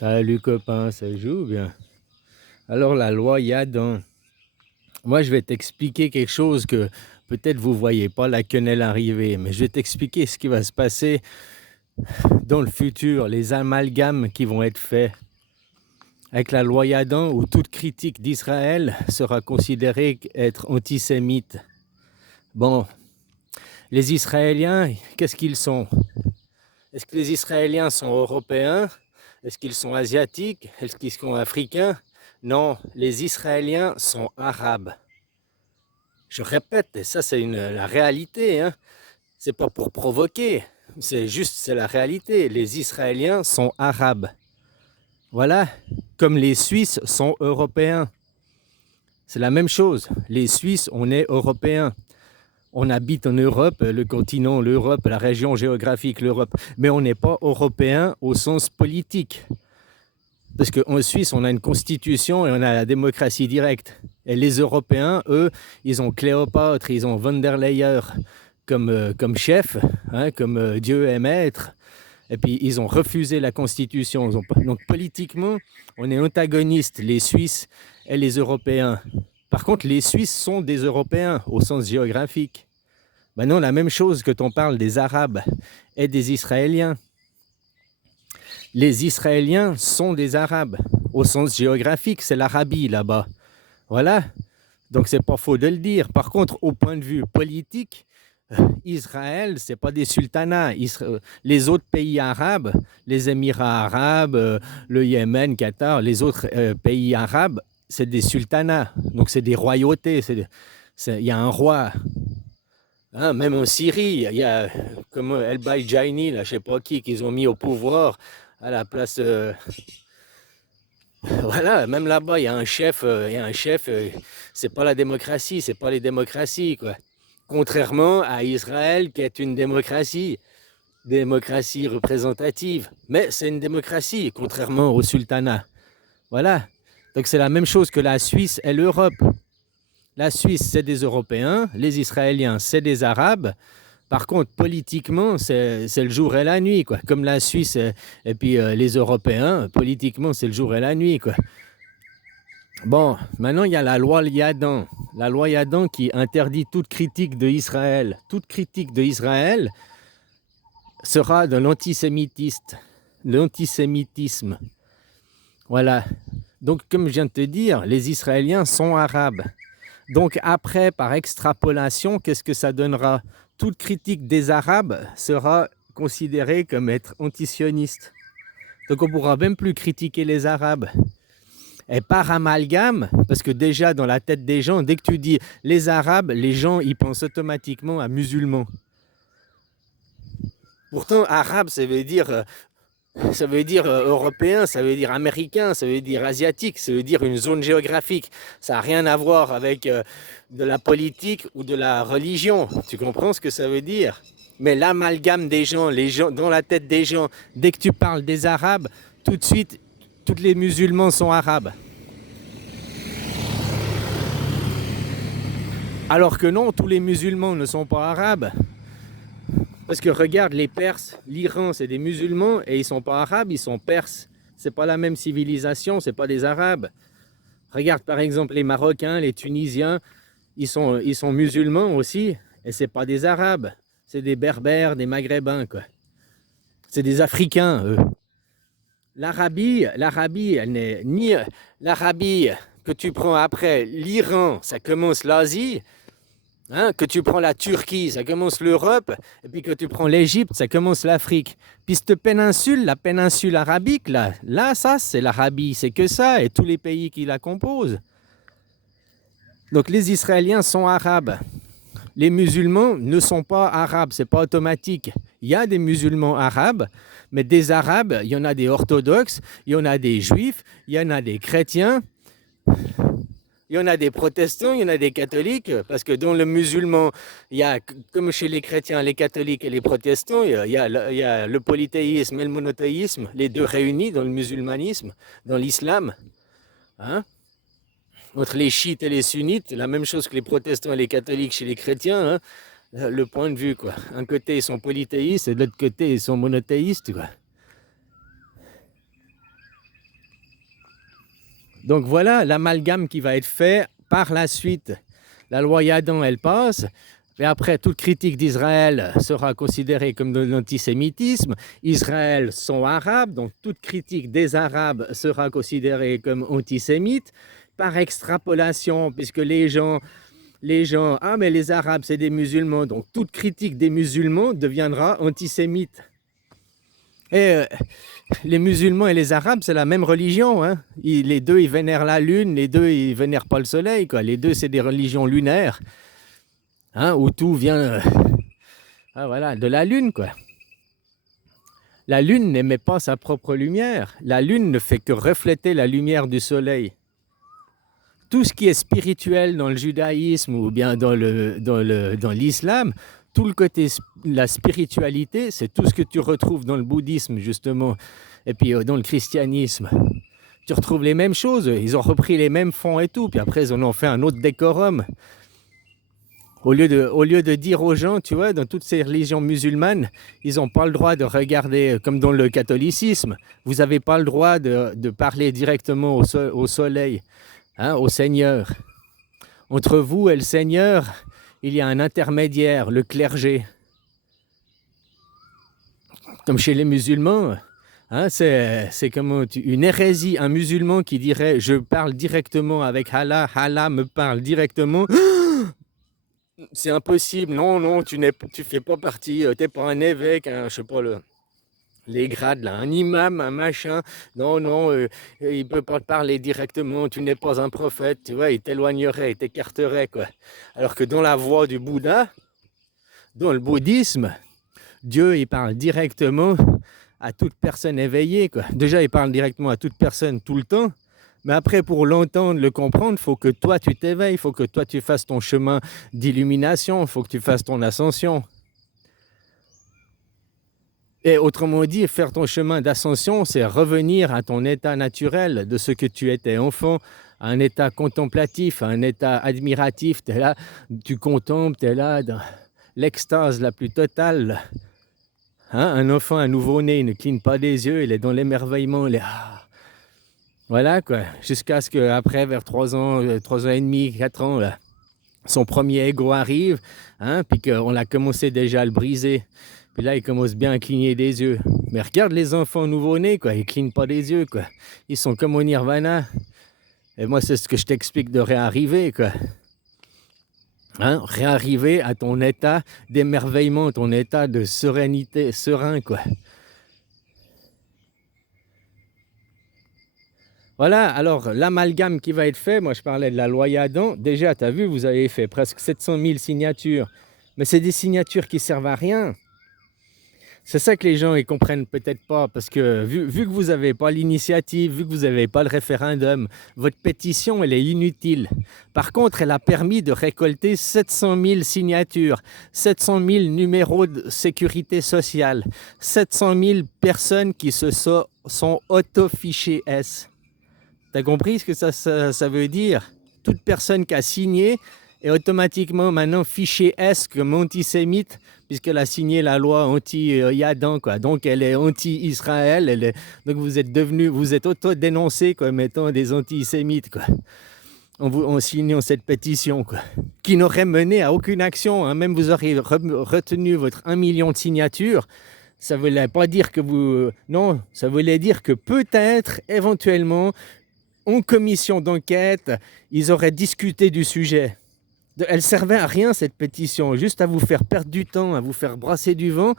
Salut copain, ça joue bien. Alors la loi Yadan, moi je vais t'expliquer quelque chose que peut-être vous voyez pas la quenelle arriver, mais je vais t'expliquer ce qui va se passer dans le futur, les amalgames qui vont être faits avec la loi Yadan où toute critique d'Israël sera considérée être antisémite. Bon, les Israéliens, qu'est-ce qu'ils sont? Est-ce que les Israéliens sont européens? Est-ce qu'ils sont asiatiques? Est-ce qu'ils sont africains? Non, les Israéliens sont arabes. Je répète, et ça c'est la réalité, hein. C'est pas pour provoquer, c'est la réalité. Les Israéliens sont arabes. Voilà, comme les Suisses sont européens. C'est la même chose. Les Suisses, on est européens. On habite en Europe, le continent, l'Europe, la région géographique, l'Europe. Mais on n'est pas européen au sens politique. Parce qu'en Suisse, on a une constitution et on a la démocratie directe. Et les Européens, eux, ils ont Cléopâtre, ils ont von der Leyen comme chef, hein, comme Dieu est maître. Et puis, ils ont refusé la constitution. Donc, politiquement, on est antagonistes, les Suisses et les Européens. Par contre, les Suisses sont des Européens au sens géographique. Maintenant, la même chose que on parle des Arabes et des Israéliens. Les Israéliens sont des Arabes. Au sens géographique, c'est l'Arabie là-bas. Voilà. Donc, c'est pas faux de le dire. Par contre, au point de vue politique, Israël, c'est pas des sultanats. Les autres pays arabes, les Émirats arabes, le Yémen, Qatar, les autres pays arabes, c'est des sultanats. Donc, c'est des royautés. Il y a un roi. Hein, même en Syrie, il y a comme El Baïdjaini, là, je sais pas qui, qu'ils ont mis au pouvoir à la place. Voilà, même là-bas, il y a un chef. C'est pas la démocratie, c'est pas les démocraties, quoi. Contrairement à Israël, qui est une démocratie représentative. Mais c'est une démocratie, contrairement au sultanat. Voilà. Donc c'est la même chose que la Suisse et l'Europe. La Suisse, c'est des Européens, les Israéliens, c'est des Arabes. Par contre, politiquement, c'est le jour et la nuit, quoi. Comme la Suisse et puis les Européens, politiquement, c'est le jour et la nuit, quoi. Bon, maintenant, il y a la loi Yadan. La loi Yadan qui interdit toute critique d'Israël. Toute critique d'Israël sera de l'antisémitisme. Voilà. Donc, comme je viens de te dire, les Israéliens sont arabes. Donc après, par extrapolation, qu'est-ce que ça donnera? Toute critique des Arabes sera considérée comme être antisioniste. Donc on ne pourra même plus critiquer les Arabes. Et par amalgame, parce que déjà dans la tête des gens, dès que tu dis les Arabes, les gens ils pensent automatiquement à musulmans. Pourtant, arabe, ça veut dire européen, ça veut dire américain, ça veut dire asiatique, ça veut dire une zone géographique. Ça n'a rien à voir avec de la politique ou de la religion. Tu comprends ce que ça veut dire? Mais l'amalgame des gens, les gens, dans la tête des gens, dès que tu parles des Arabes, tout de suite, tous les musulmans sont arabes. Alors que non, tous les musulmans ne sont pas arabes. Parce que regarde les Perses, l'Iran c'est des musulmans et ils sont pas arabes, ils sont perses. C'est pas la même civilisation, c'est pas des arabes. Regarde par exemple les Marocains, les Tunisiens, ils sont musulmans aussi et c'est pas des arabes. C'est des berbères, des maghrébins quoi. C'est des Africains eux. L'Arabie, elle n'est ni l'Arabie que tu prends après l'Iran, ça commence l'Asie. Hein, que tu prends la Turquie, ça commence l'Europe, et puis que tu prends l'Égypte, ça commence l'Afrique. Puis cette péninsule, la péninsule arabique, là ça c'est l'Arabie, c'est que ça, et tous les pays qui la composent. Donc les Israéliens sont arabes. Les musulmans ne sont pas arabes, c'est pas automatique. Il y a des musulmans arabes, mais des arabes, il y en a des orthodoxes, il y en a des juifs, il y en a des chrétiens. Il y en a des protestants, il y en a des catholiques, parce que dans le musulman, il y a, comme chez les chrétiens, les catholiques et les protestants, il y a le polythéisme et le monothéisme, les deux réunis dans le musulmanisme, dans l'islam. Hein? Entre les chiites et les sunnites, la même chose que les protestants et les catholiques chez les chrétiens, hein? Le point de vue, quoi. Un côté, ils sont polythéistes, et de l'autre côté, ils sont monothéistes, quoi. Donc voilà l'amalgame qui va être fait par la suite. La loi Yadon, elle passe, et après, toute critique d'Israël sera considérée comme de l'antisémitisme. Israël sont arabes, donc toute critique des Arabes sera considérée comme antisémite. Par extrapolation, puisque les gens, ah mais les Arabes c'est des musulmans, donc toute critique des musulmans deviendra antisémite. Et les musulmans et les Arabes, c'est la même religion. Hein. Les deux, ils vénèrent la lune, les deux, ils vénèrent pas le soleil. Quoi. Les deux, c'est des religions lunaires, hein, où tout vient voilà, de la lune. Quoi. La lune n'émet pas sa propre lumière. La lune ne fait que refléter la lumière du soleil. Tout ce qui est spirituel dans le judaïsme ou bien dans l'islam, tout le côté, la spiritualité, c'est tout ce que tu retrouves dans le bouddhisme, justement, et puis dans le christianisme. Tu retrouves les mêmes choses, ils ont repris les mêmes fonds et tout, puis après ils en ont fait un autre décorum. Au lieu de dire aux gens, tu vois, dans toutes ces religions musulmanes, ils n'ont pas le droit de regarder, comme dans le catholicisme, vous n'avez pas le droit de parler directement au soleil, hein, au Seigneur. Entre vous et le Seigneur, il y a un intermédiaire, le clergé. Comme chez les musulmans, hein, c'est comme une hérésie, un musulman qui dirait « je parle directement avec Allah, Allah me parle directement ». C'est impossible, non, tu fais pas partie, t'es pas un évêque, je sais pas les grades là, un imam, un machin, non, il peut pas te parler directement, tu n'es pas un prophète, tu vois, il t'éloignerait, il t'écarterait, quoi. Alors que dans la voie du Bouddha, dans le bouddhisme, Dieu, il parle directement à toute personne éveillée, quoi. Déjà, il parle directement à toute personne tout le temps, mais après, pour l'entendre, le comprendre, il faut que toi, tu t'éveilles, il faut que toi, tu fasses ton chemin d'illumination, il faut que tu fasses ton ascension. Et autrement dit, faire ton chemin d'ascension, c'est revenir à ton état naturel de ce que tu étais enfant, à un état contemplatif, à un état admiratif. Tu es là, tu contemples, tu es là dans l'extase la plus totale. Hein? Un enfant, un nouveau-né, il ne cligne pas des yeux, il est dans l'émerveillement. Voilà quoi, jusqu'à ce qu'après, vers 3 ans et demi, 4 ans, là, son premier ego arrive, hein, puis qu'on a commencé déjà à le briser. Puis là, il commence bien à cligner des yeux. Mais regarde les enfants nouveau-nés, quoi, ils clignent pas des yeux, quoi. Ils sont comme au nirvana. Et moi, c'est ce que je t'explique de réarriver, quoi. Hein, réarriver à ton état d'émerveillement, ton état de sérénité, serein, quoi. Voilà, alors l'amalgame qui va être fait, moi je parlais de la loi Yadon, déjà tu as vu, vous avez fait presque 700 000 signatures, mais c'est des signatures qui servent à rien. C'est ça que les gens ne comprennent peut-être pas, parce que vu que vous n'avez pas l'initiative, vu que vous n'avez pas le référendum, votre pétition elle est inutile. Par contre, elle a permis de récolter 700 000 signatures, 700 000 numéros de sécurité sociale, 700 000 personnes qui se sont auto-fichées S. T'as compris ce que ça veut dire? Toute personne qui a signé est automatiquement maintenant fichée S comme antisémite, puisqu'elle a signé la loi anti-Yadan, quoi. Donc elle est anti-Israël, donc vous êtes auto-dénoncé comme étant des antisémites, quoi. En signant cette pétition, quoi, qui n'aurait mené à aucune action, hein. Même vous auriez retenu votre 1 million de signatures, ça ne voulait pas dire que vous... Non, ça voulait dire que peut-être, éventuellement, en commission d'enquête, ils auraient discuté du sujet. Elle servait à rien, cette pétition, juste à vous faire perdre du temps, à vous faire brasser du vent,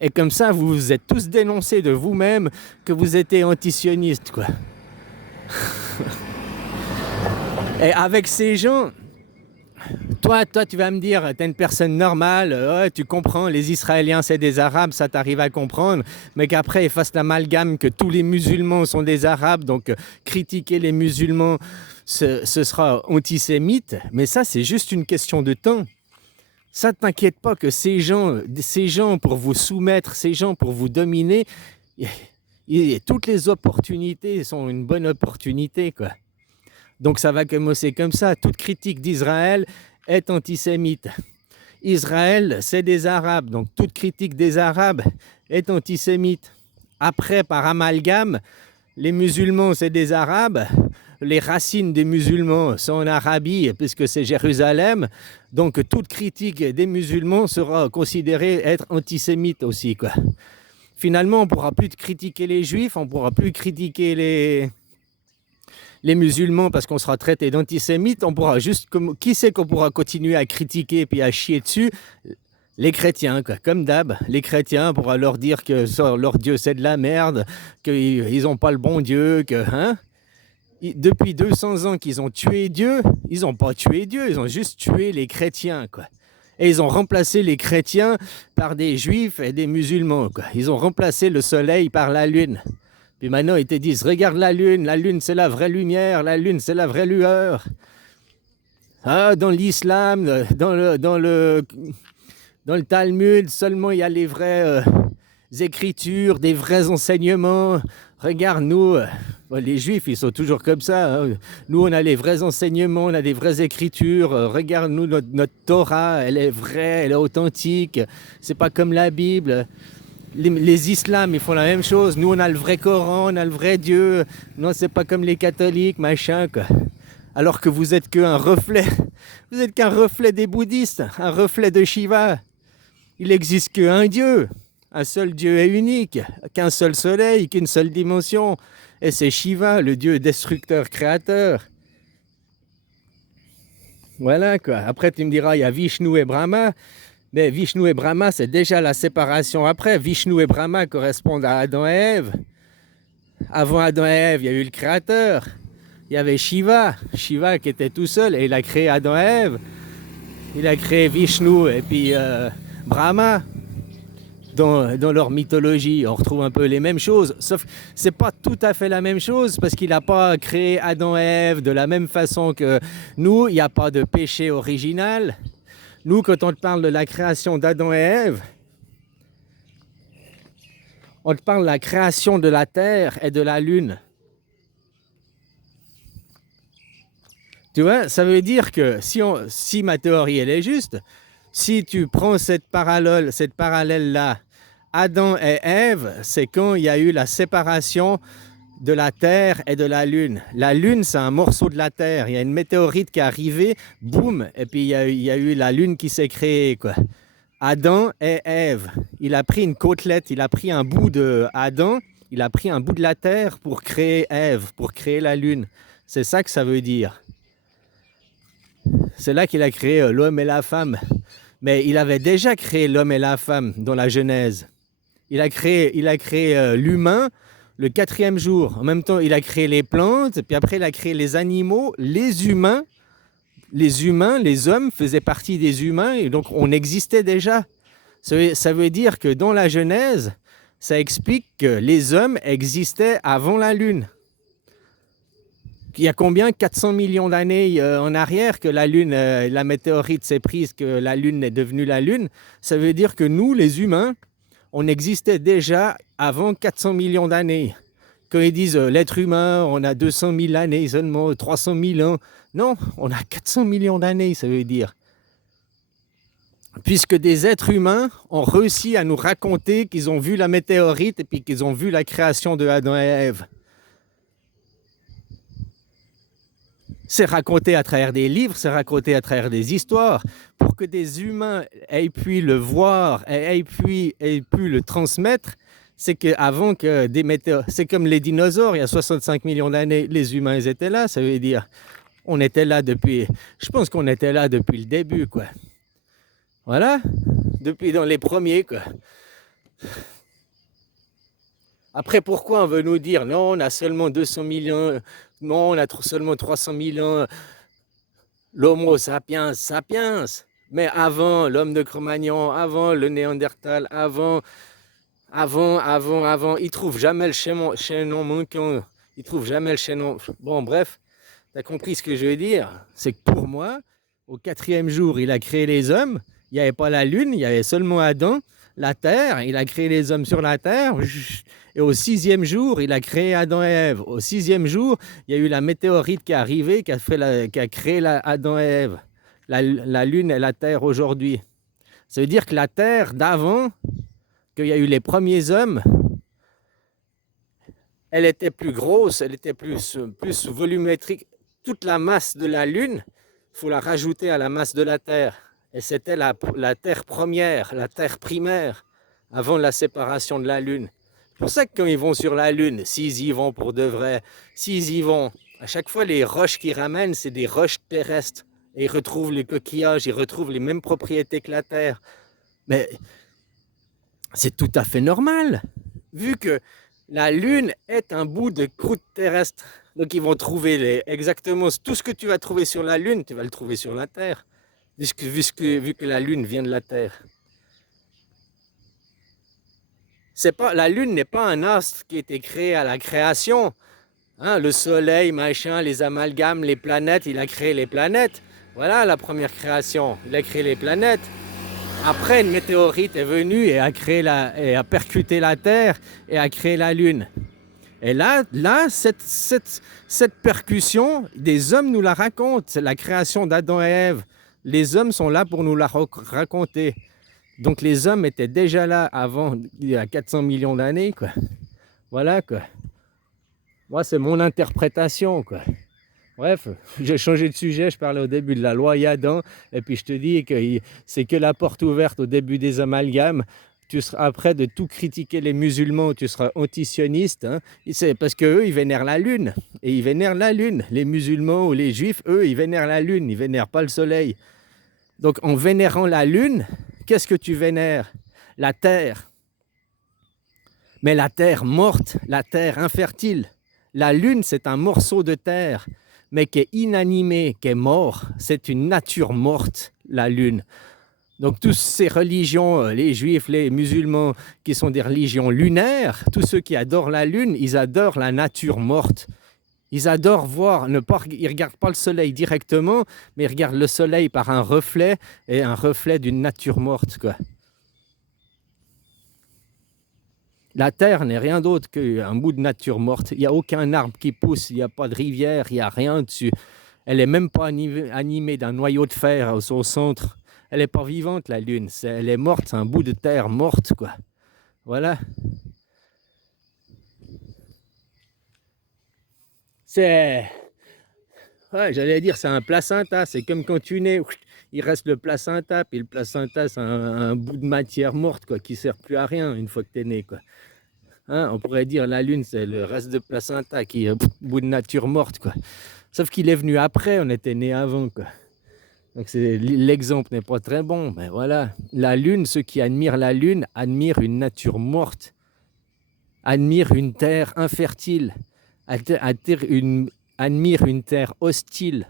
et comme ça, vous vous êtes tous dénoncés de vous-même que vous étiez antisionistes, quoi. Et avec ces gens, toi, tu vas me dire, t'es une personne normale, tu comprends, les Israéliens c'est des Arabes, ça t'arrive à comprendre, mais qu'après ils fassent l'amalgame que tous les musulmans sont des Arabes, donc critiquer les musulmans, ce sera antisémite, mais ça c'est juste une question de temps. Ça ne t'inquiète pas que ces gens pour vous soumettre, ces gens pour vous dominer, toutes les opportunités sont une bonne opportunité, quoi. Donc ça va commencer comme ça. Toute critique d'Israël est antisémite. Israël, c'est des Arabes. Donc toute critique des Arabes est antisémite. Après, par amalgame, les musulmans, c'est des Arabes. les racines des musulmans sont en Arabie, puisque c'est Jérusalem. Donc toute critique des musulmans sera considérée être antisémite aussi, quoi. Finalement, on ne pourra plus critiquer les juifs, on ne pourra plus critiquer les musulmans parce qu'on sera traité d'antisémite. On pourra juste, qui c'est qu'on pourra continuer à critiquer puis à chier dessus? Les chrétiens, quoi. Comme d'hab, les chrétiens, on pourra leur dire que leur Dieu c'est de la merde, qu'ils n'ont pas le bon Dieu, que depuis 200 ans qu'ils ont tué Dieu, ils n'ont pas tué Dieu, ils ont juste tué les chrétiens, quoi. Et ils ont remplacé les chrétiens par des juifs et des musulmans, quoi. Ils ont remplacé le soleil par la lune. Puis maintenant, ils te disent, regarde la lune c'est la vraie lumière, la lune c'est la vraie lueur. Ah, dans l'islam, dans le Talmud, seulement il y a les vraies écritures, des vrais enseignements. Regarde, nous, les juifs, ils sont toujours comme ça. Hein. Nous, on a les vrais enseignements, on a des vraies écritures. Regarde, nous, notre Torah, elle est vraie, elle est authentique. C'est pas comme la Bible. Les islams, ils font la même chose. Nous, on a le vrai Coran, on a le vrai Dieu. Non, c'est pas comme les catholiques, machin, quoi. Alors que vous êtes qu'un reflet. Vous êtes qu'un reflet des bouddhistes, un reflet de Shiva. Il n'existe qu'un Dieu. Un seul Dieu est unique, qu'un seul soleil, qu'une seule dimension. Et c'est Shiva, le Dieu destructeur, créateur. Voilà, quoi. Après, tu me diras, il y a Vishnu et Brahma. Mais Vishnu et Brahma, c'est déjà la séparation après. Vishnu et Brahma correspondent à Adam et Ève. Avant Adam et Ève, il y a eu le créateur. Il y avait Shiva qui était tout seul et il a créé Adam et Ève. Il a créé Vishnu et puis Brahma. Dans leur mythologie, on retrouve un peu les mêmes choses, sauf c'est pas tout à fait la même chose parce qu'il n'a pas créé Adam et Ève de la même façon que nous. Il n'y a pas de péché original. Nous, quand on te parle de la création d'Adam et Ève, on te parle de la création de la terre et de la lune. Tu vois, ça veut dire que si ma théorie elle est juste, si tu prends cette parallèle-là, Adam et Ève, c'est quand il y a eu la séparation de la Terre et de la Lune. La Lune, c'est un morceau de la Terre. Il y a une météorite qui est arrivée, boum, et puis il y a eu la Lune qui s'est créée, quoi. Adam et Ève, il a pris une côtelette, il a pris un bout de Adam, il a pris un bout de la Terre pour créer Ève, pour créer la Lune. C'est ça que ça veut dire. C'est là qu'il a créé l'homme et la femme. Mais il avait déjà créé l'homme et la femme dans la Genèse. Il a créé l'humain le 4e jour. En même temps, il a créé les plantes, puis après, il a créé les animaux, les humains. Les hommes faisaient partie des humains, et donc on existait déjà. Ça veut dire que dans la Genèse, ça explique que les hommes existaient avant la Lune. Il y a combien? 400 millions d'années en arrière que la Lune, la météorite s'est prise, que la Lune est devenue la Lune. Ça veut dire que nous, les humains, on existait déjà avant 400 millions d'années. Quand ils disent l'être humain, on a 200 000 années seulement, 300 000 ans. Non, on a 400 millions d'années, ça veut dire. Puisque des êtres humains ont réussi à nous raconter qu'ils ont vu la météorite et puis qu'ils ont vu la création de Adam et Ève. C'est raconté à travers des livres, c'est raconté à travers des histoires, pour que des humains aient pu le voir et aient pu le transmettre. C'est qu'avant que des météorites, c'est comme les dinosaures, il y a 65 millions d'années, les humains ils étaient là, ça veut dire on était là depuis, je pense qu'on était là depuis le début, quoi. Voilà, depuis dans les premiers, quoi. Après, pourquoi on veut nous dire non, on a seulement 200 millions, non, on a seulement 300 000 ans, l'Homo sapiens, mais avant l'homme de Cro-Magnon, avant le Néandertal, avant, ils trouvent jamais le chaînon manquant, ils trouvent jamais le chaînon. Bon, bref, tu as compris ce que je veux dire? C'est que pour moi, au 4e jour, il a créé les hommes, il n'y avait pas la Lune, il y avait seulement Adam, la Terre, il a créé les hommes sur la Terre. Et au 6e jour, il a créé Adam et Ève. Au 6e jour, il y a eu la météorite qui est arrivée, qui a créé Adam et Ève. La Lune et la Terre aujourd'hui. Ça veut dire que la Terre d'avant, qu'il y a eu les premiers hommes, elle était plus grosse, elle était plus volumétrique. Toute la masse de la Lune, il faut la rajouter à la masse de la Terre. Et c'était la Terre première, la Terre primaire, avant la séparation de la Lune. C'est pour ça que quand ils vont sur la Lune, s'ils y vont pour de vrai, s'ils y vont, à chaque fois les roches qu'ils ramènent, c'est des roches terrestres. Et ils retrouvent les coquillages, ils retrouvent les mêmes propriétés que la Terre. Mais c'est tout à fait normal, vu que la Lune est un bout de croûte terrestre. Donc ils vont trouver exactement tout ce que tu vas trouver sur la Lune, tu vas le trouver sur la Terre, vu que la Lune vient de la Terre. La Lune n'est pas un astre qui a été créé à la création. Hein, le Soleil, machin, les amalgames, les planètes, il a créé les planètes. Voilà la première création, il a créé les planètes. Après, une météorite est venue et a percuté la Terre et a créé la Lune. Et là cette percussion, des hommes nous la racontent. C'est la création d'Adam et Ève. Les hommes sont là pour nous la raconter. Donc les hommes étaient déjà là avant, il y a 400 millions d'années, quoi. Voilà, quoi. Moi, c'est mon interprétation, quoi. Bref, j'ai changé de sujet, je parlais au début de la loi Yadan, et puis je te dis que c'est que la porte ouverte au début des amalgames. Tu seras après de tout critiquer les musulmans, tu seras antisioniste, hein. C'est parce qu'eux, ils vénèrent la lune, et ils vénèrent la lune. Les musulmans ou les juifs, eux, ils vénèrent la lune, ils vénèrent pas le soleil. Donc en vénérant la lune, qu'est-ce que tu vénères? La terre. Mais la terre morte, la terre infertile. La lune, c'est un morceau de terre, mais qui est inanimé, qui est mort. C'est une nature morte, la lune. Donc toutes ces religions, les juifs, les musulmans, qui sont des religions lunaires, tous ceux qui adorent la lune, ils adorent la nature morte. Ils adorent voir, ils ne regardent pas le soleil directement, mais ils regardent le soleil par un reflet, et un reflet d'une nature morte, quoi. La terre n'est rien d'autre qu'un bout de nature morte. Il n'y a aucun arbre qui pousse, il n'y a pas de rivière, il n'y a rien dessus. Elle n'est même pas animée d'un noyau de fer au centre. Elle n'est pas vivante, la Lune. Elle est morte, c'est un bout de terre morte, quoi. Voilà. C'est... Ouais, j'allais dire, c'est un placenta. C'est comme quand tu nais, il reste le placenta, puis le placenta, c'est un bout de matière morte, quoi, qui ne sert plus à rien une fois que tu es né, quoi. Hein, on pourrait dire la Lune, c'est le reste de placenta qui est un bout de nature morte, quoi. Sauf qu'il est venu après, on était né avant, quoi. Donc l'exemple n'est pas très bon, mais voilà. La Lune, ceux qui admirent la Lune admirent une nature morte, admirent une terre infertile, admirent une terre hostile.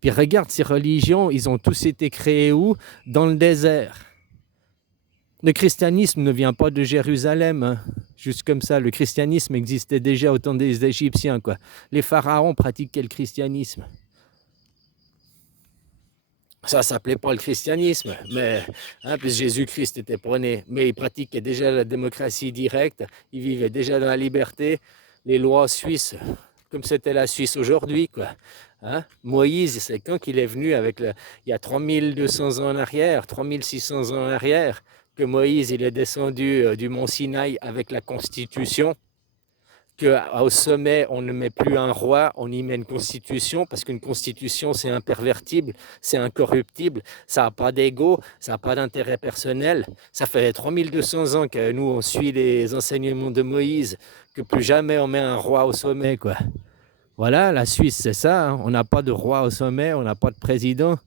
Puis regarde ces religions, ils ont tous été créés où? Dans le désert. Le christianisme ne vient pas de Jérusalem, hein. Juste comme ça, le christianisme existait déjà au temps des Égyptiens, quoi. Les pharaons pratiquaient le christianisme. Ça s'appelait pas le christianisme, mais hein, puis Jésus-Christ était pas né, mais ils pratiquaient déjà la démocratie directe, ils vivaient déjà dans la liberté, les lois suisses, comme c'était la Suisse aujourd'hui, quoi. Hein? Moïse, c'est quand qu'il est venu il y a 3200 ans en arrière, 3600 ans en arrière, que Moïse il est descendu du mont Sinaï avec la Constitution, qu'au sommet on ne met plus un roi, on y met une Constitution, parce qu'une Constitution c'est impervertible, c'est incorruptible, ça n'a pas d'ego, ça n'a pas d'intérêt personnel. Ça fait 3200 ans que nous on suit les enseignements de Moïse, que plus jamais on met un roi au sommet, quoi. Voilà, la Suisse c'est ça, hein. On n'a pas de roi au sommet, on n'a pas de président,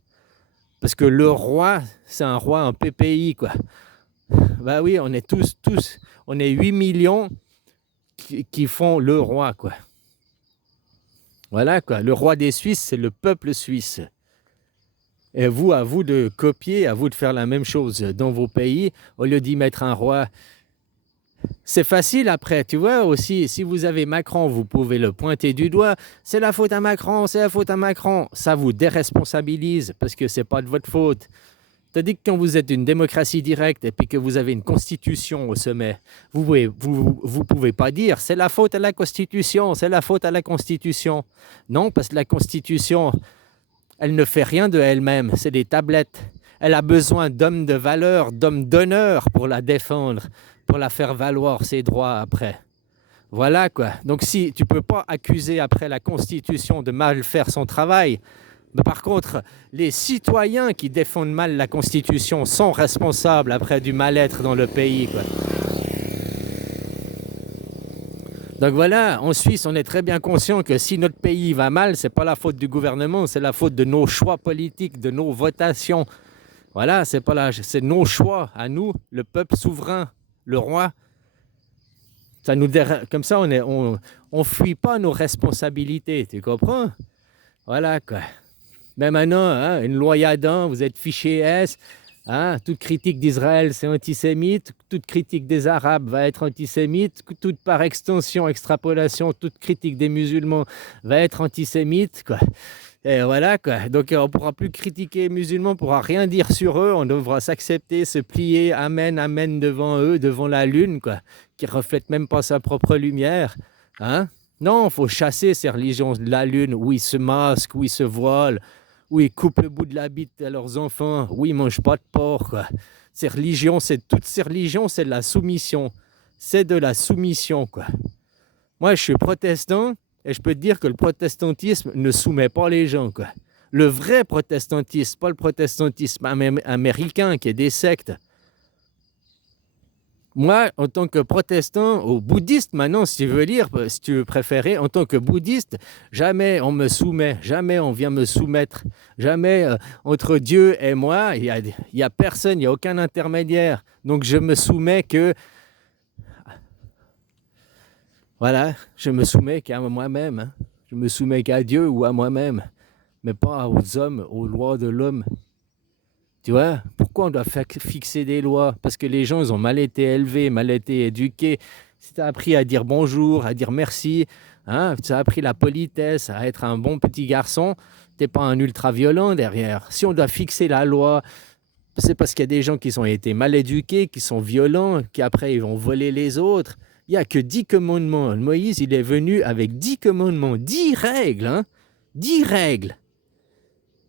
parce que le roi c'est un roi en PPI, quoi. Bah oui, on est tous, on est 8 millions qui font le roi, quoi. Voilà, quoi. Le roi des Suisses, c'est le peuple suisse. Et vous, à vous de copier, à vous de faire la même chose dans vos pays, au lieu d'y mettre un roi. C'est facile après, tu vois aussi, si vous avez Macron, vous pouvez le pointer du doigt, c'est la faute à Macron, c'est la faute à Macron. Ça vous déresponsabilise parce que c'est pas de votre faute. C'est-à-dire que quand vous êtes une démocratie directe et puis que vous avez une constitution au sommet, vous pouvez pas dire c'est la faute à la constitution, c'est la faute à la constitution. Non, parce que la constitution, elle ne fait rien de elle-même, c'est des tablettes. Elle a besoin d'hommes de valeur, d'hommes d'honneur pour la défendre, pour la faire valoir ses droits après. Voilà quoi. Donc si tu peux pas accuser après la Constitution de mal faire son travail, mais par contre, les citoyens qui défendent mal la Constitution sont responsables après du mal-être dans le pays, quoi. Donc voilà, en Suisse, on est très bien conscient que si notre pays va mal, c'est pas la faute du gouvernement, c'est la faute de nos choix politiques, de nos votations. Voilà, c'est nos choix à nous, le peuple souverain, le roi. Comme ça, on fuit pas nos responsabilités, tu comprends? Voilà quoi. Mais maintenant, hein, une loi Yadan, vous êtes fiché S, hein, toute critique d'Israël c'est antisémite, toute critique des Arabes va être antisémite, toute par extension, extrapolation, toute critique des musulmans va être antisémite, quoi. Et voilà quoi. Donc on ne pourra plus critiquer les musulmans, on ne pourra rien dire sur eux, on devra s'accepter, se plier, amen, amen devant eux, devant la lune, quoi, qui ne reflète même pas sa propre lumière. Hein? Non, il faut chasser ces religions de la lune où ils se masquent, où ils se voilent, où ils coupent le bout de la bite à leurs enfants, où ils ne mangent pas de porc, quoi. Toutes ces religions, c'est de la soumission. C'est de la soumission, quoi. Moi, je suis protestant et je peux te dire que le protestantisme ne soumet pas les gens, quoi. Le vrai protestantisme, pas le protestantisme américain qui est des sectes. Moi, en tant que protestant ou bouddhiste, maintenant, si tu veux lire, si tu veux préférer, en tant que bouddhiste, jamais on me soumet, jamais on vient me soumettre, jamais entre Dieu et moi, il y a personne, il n'y a aucun intermédiaire. Donc, je me soumets que, voilà, je me soumets qu'à moi-même. Hein. Je me soumets qu'à Dieu ou à moi-même, mais pas aux hommes, aux lois de l'homme. Tu vois, pourquoi on doit fixer des lois? Parce que les gens, ils ont mal été élevés, mal été éduqués. Si tu as appris à dire bonjour, à dire merci, hein, tu as appris la politesse, à être un bon petit garçon, tu n'es pas un ultra-violent derrière. Si on doit fixer la loi, c'est parce qu'il y a des gens qui ont été mal éduqués, qui sont violents, qui après ils vont voler les autres. Il n'y a que 10 commandements. Moïse, il est venu avec 10 commandements, 10 règles, hein, 10 règles.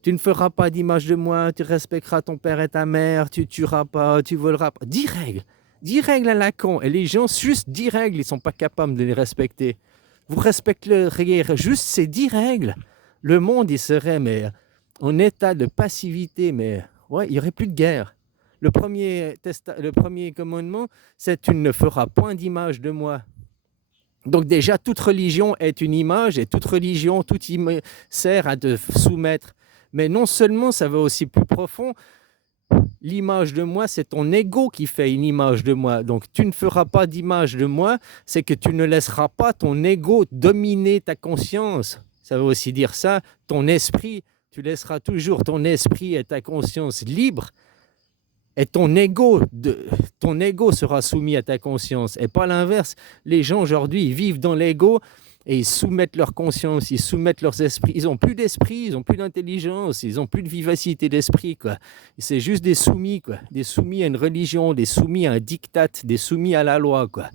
Tu ne feras pas d'image de moi, tu respecteras ton père et ta mère, tu tueras pas, tu voleras pas. 10 règles. 10 règles à la con. Et les gens, juste 10 règles, ils ne sont pas capables de les respecter. Vous respecteriez juste ces 10 règles. Le monde, il serait mais, en état de passivité, mais ouais, il n'y aurait plus de guerre. Le premier commandement, c'est tu ne feras point d'image de moi. Donc déjà, toute religion est une image et toute religion, tout sert à te soumettre. Mais non seulement, ça va aussi plus profond, l'image de moi, c'est ton ego qui fait une image de moi. Donc tu ne feras pas d'image de moi, c'est que tu ne laisseras pas ton ego dominer ta conscience. Ça veut aussi dire ça, ton esprit, tu laisseras toujours ton esprit et ta conscience libres. Et ton ego sera soumis à ta conscience. Et pas l'inverse. Les gens aujourd'hui, ils vivent dans l'ego et ils soumettent leur conscience, ils soumettent leurs esprits. Ils n'ont plus d'esprit, ils n'ont plus d'intelligence, ils n'ont plus de vivacité d'esprit, quoi. C'est juste des soumis, quoi. Des soumis à une religion, des soumis à un diktat, des soumis à la loi, quoi.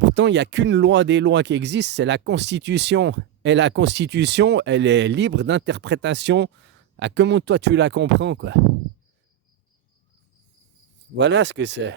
Pourtant, il n'y a qu'une loi des lois qui existe, c'est la Constitution. Et la Constitution, elle est libre d'interprétation à comment toi tu la comprends, quoi. Voilà ce que c'est.